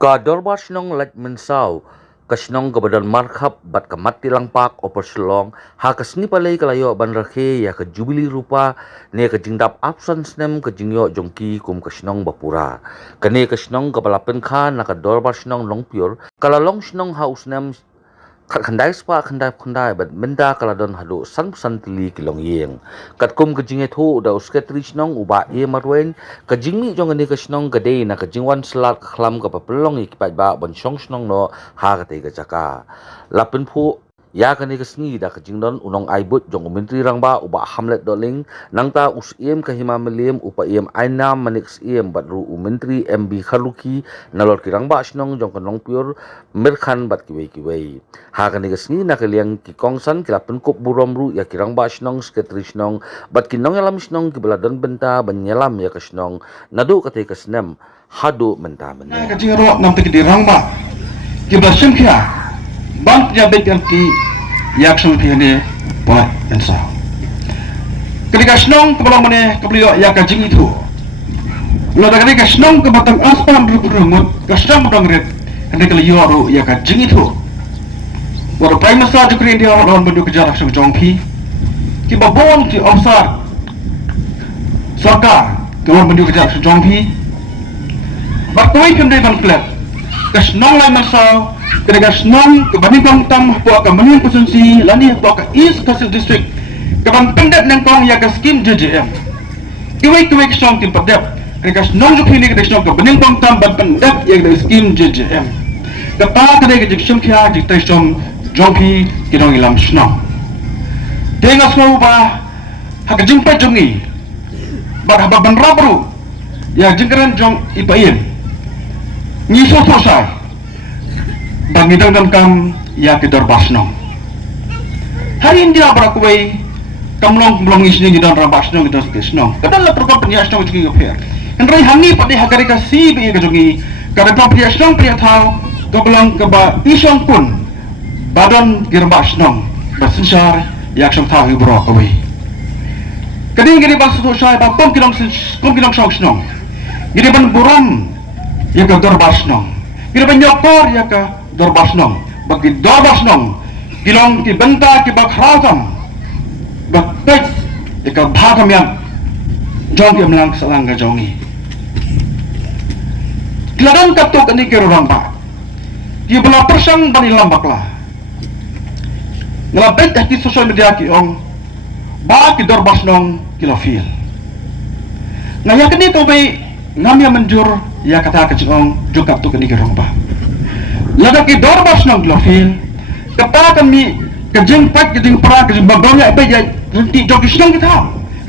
Kadorba shnong lek mensau, kasnong kebadan markhab bat kamat tilang pak oper selong, ha kasni palai kalayo ban rakhe ya ke jubili rupa, ne ke jingdap absan snem ke jingyo jongki kum kasnong bapura. Kene kasnong kepala penkha na kadorba shnong long pure, kalalong shnong ha usnem khandai spa khandai bat menda kaladon hadu san tili kilong yeng kat kum ke jinge thu da uske trisnong uba e marwen ke jingmi jong ni ke snong gade na ke jingwan salat khlam ka papelong ikipat ba bon song snong no ha ka te ka chaka lapin phu ya ka ni ke sngi da ke jingdon unong aibut jong menteri rangba uba hamlet doling nangta usiem ka hima melim upa iem aina manik siem bat ru menteri mb khaluki nalor kirangba snong jong kanong pure mirkhan bat kiwei hakan ni gasni na kaliang ki kongsan kilapun kup burom ru ya kirang ba snong sketri snong bat kinong yalam snong ki beladon benta banyalam ya kasnong nadu kate kasnem hadu menta menya ka jingro nam te di rangba ki basim kya ban ya bet anti yak sung phi ne pa ensa ketika snong ke belong mane ke beliau ya ka jing itu lo da ketika snong ke batang aspan rumut ka snong dong red ketika liyo ru ya ka jing itu Wara Prime Minister Jukri India lawan bendu kejarak sang jongpi ki babon ki ofsar sarkar lawan bendu kejarak sang jongpi bakoi kende ban klep kas nong lai masau ketika snong ke bani kong tam po ka manin kusunsi lani po ka East Coastal District ke ban pendet nang kong ya ka skim JJM kiwai snong tim padep ketika snong jukri ni ketika snong ke bani kong tam ban pendet ya ka skim JJM kata ketika jiksum kia jiktai snong jongpi kinong ilam snong dengas mau ba hak jingpai jongi bar haba ban rabru ya jingkeren jong ipain ni so sai bangi dang kam ya kedor basnong hari india barakwai kamlong blong isni gidan rabasnong gidan snong kadang la prokop nya snong jingi gapher henrai hangi pade hagari ka si bi ga jongi kada pam priya snong priya thau goblong ka ba isong pun badan girba snong basensar yak sam thau hibro kawi kading gini bas so sai ba kom kilong song snong gini ban buram ya ka dor basnong gini ban yokor ya ka dor basnong bagi dor basnong kilong ki benta ki bakhrazam baktek ya ka bhagam yang jong ki mlang salang ga jongi kiladan katok ani kero ramba ki bela persang bani lambaklah ngelabet di sosial media ki ong ba ki dor basnong kilo feel na ya kini to be ngam ya menjur ya kata ka jong jukap tu kini kerong ba lada ki dor basnong kilo feel kata kami kejing pat kejing pra kejing bagongnya apa ya renti jog snong kita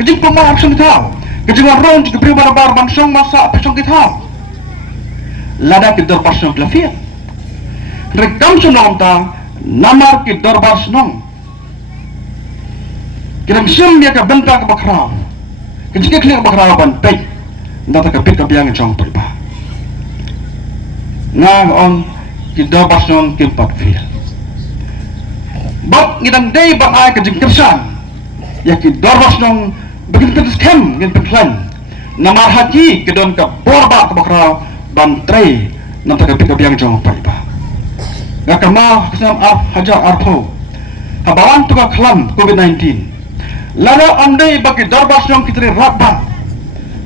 kejing pemar snong kita kejing arong ki pri bar bangsong masa pesong kita lada ki dor basnong kilo feel rekam sunong ta namar ki dorbar snong kiram sim ya ka benta ka bakraw kejike klik bakraw ban pek ndata ka pik ka biang chong perba nang on ki dorbar snong ki pat fil bak ngidang day ba ay ka jingkersan ya ki dorbar snong begin ka skem ngin plan namar haji ki don ka borba ka bakraw ban trei ndata ka pik ka biang chong perba Gakama kesam hajar artho habawan tuka kelam COVID-19 lala andai bagi darbas yang kitri rabba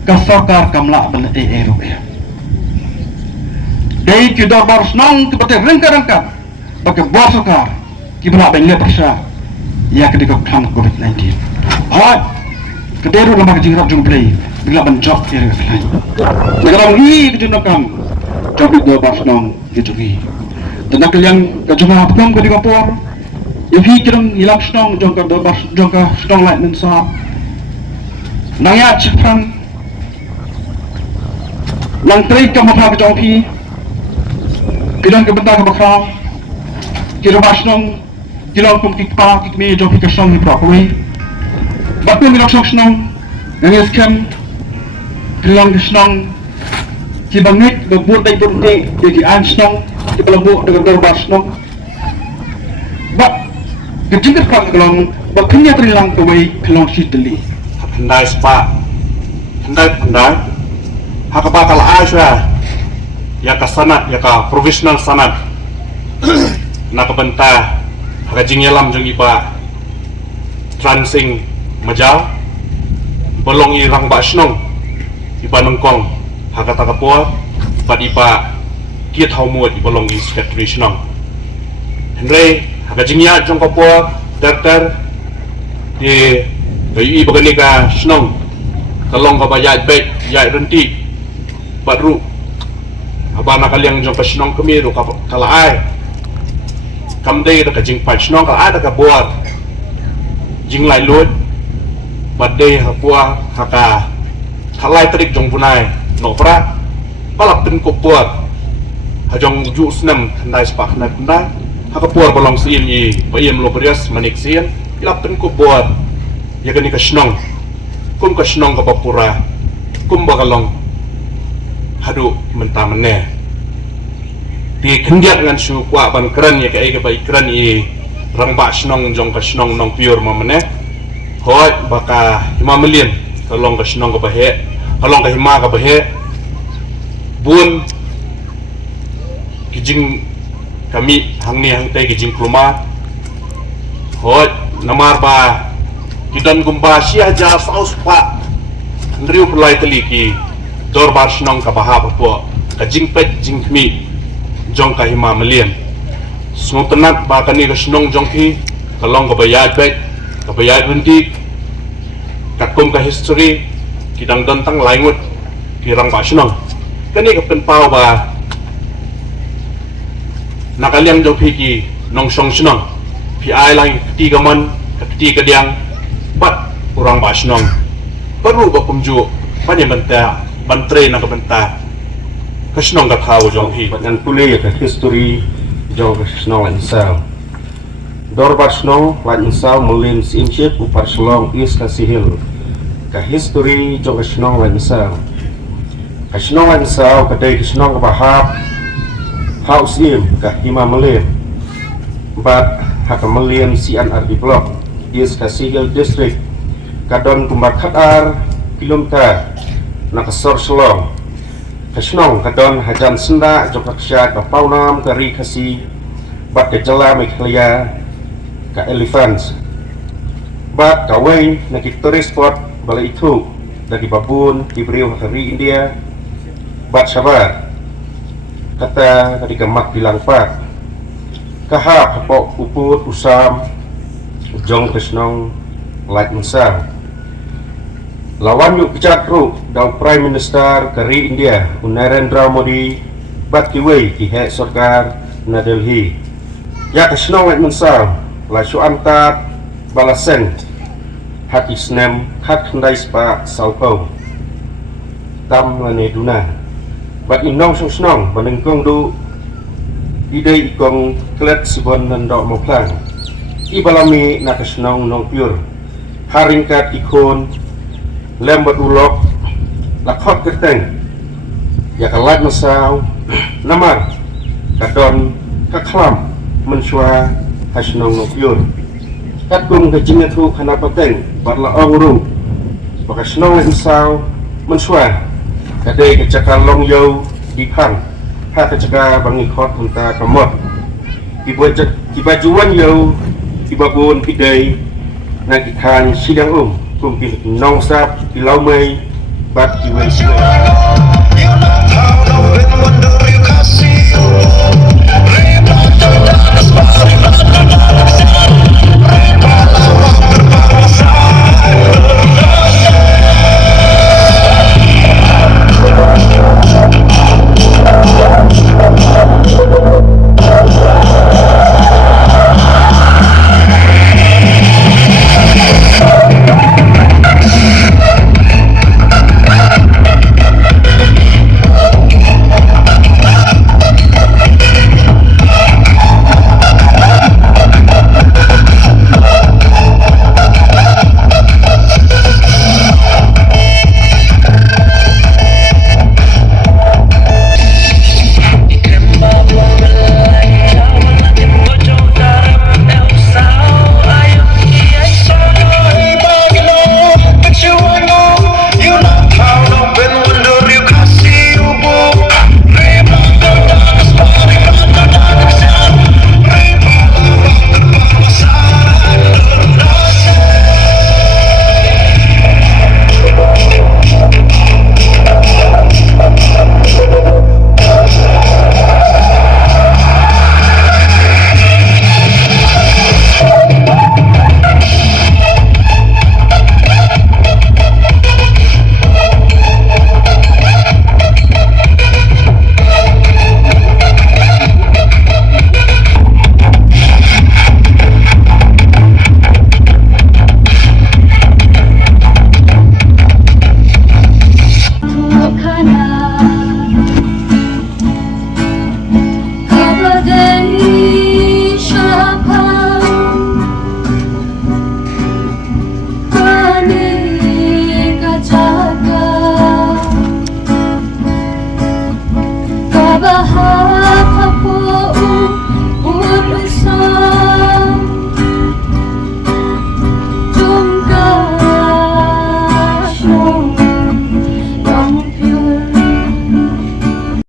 ka sarkar kamla bal rupiah dai ki darbas nang ki bate rengka bagi bor sarkar ki bala bengle persya ya ketika kelam COVID-19 hat kederu lemah jingrap jung play bila ban job kira klan negara ni kejunakam job darbas nang kijungi tenak yang kajunga apkam ko di kapor yuhi kirang ilap snong jongka dobas jongka snong light mensa naya chifran lang trei ka mapha ka jongpi kirang ka benta ka bakra kiro basnong kirang kum kikpa kikme jongpi ka snong ni properly bakku mi snong snong nangis kam kirang ka snong ki bangit bebut dai bunte ki an snong di pelembuk dengan dorbar snong bak kejingkat kang kelong bak kenya terilang kawai kelong si deli handai spa handai hak bakal asya ya ka sanat ya ka provisional sanat na kabenta hagajing yalam jong iba transing majal bolong irang ba snong iba nongkong hagata kapua pad iba kiat haumut ibolong is factory snong henry hagajing ya jong kapua ter di gayi iba gani ka snong kalong ka bayat bet ya renti baru apa nakaliang jong ka snong kami ro kalaai kamdei da ka jing pa snong kalaai da ka buat jing lai lut badai hapua haka kalai terik jong punai no pra palap tin ko puat hajong ju snam handai spak na punai haka puat bolong siin i bayem lo berias manik siin ilap tin ko puat ya gani ka snong kum ka snong ka papura kum bagalong hadu menta mene di kendiat ngan su kwa ban kran ya ka ega bai kran i rang ba snong jong ka snong nong pure ma mene hoi baka 5 million kalong ka snong ka bahe kalong ka hima ka bahe bun kijing kami hangni hangtai kijing pluma hoi namar ba kidan gumba sia ja saus pa ndriu pulai teliki dor bar snong ka baha po ka jing pet jing kmi jong ka 5 million semua tenat ba kani ka snong jong ki kalong ka bayad bet kabayad rendik kakum ka history kidang dantang laingut kirang ba snong kani ka penpau ba nakaliang jong piki nong song snong pi ai lang ti ka man ti ka diang bat kurang ba snong baru ba kumju panya benta bantre na ka benta ka snong ka thau jong hi Dengan pulih ke history jauh snong lan sal. Dorbar snong lan sal melim sinchip upar slong is kasihil. Ka history jauh snong lan sal. Ka snong lan sal ka dai snong ka bahap house im ka hima melim. Bat haka melim sian ardi blok is kasihil district. Kadon kumbar khatar kilometer na kasor slong. Kasnong kadon hajan senda jok raksya ka paunam ka ri kasi bat ke jala meklia ka elephants bat ka wei na ki tourist spot bala itu dari babun di beriu ka ri India bat sabar kata dari kemak bilang pak kahap hapok uput usam jong kasnong like mensang lawan yuk pecatru daw Prime Minister kari India Narendra Modi bat kiwei ki he sarkar na Delhi ya kasnong at mensal la su antat balasen hat isnem hat khandai spa salpau tam lane duna bat inong snong banengkong du idei ikong klet sibon nandok moplang ibalami na kasnong nong pure haringkat ikon lembat ulok lakhot kerteng ya kalat masau namar kadon kaklam mensua hasnong nokyur katung kejinga tu kana pateng barla ongru bakasnong masau mensua kadai kecakal long yo dipang ha kecaka bangi khot unta kamot kibajuan yo kibabun pidai na kikan sidang kumpi nong sap pilau mei bat kiwei Jaha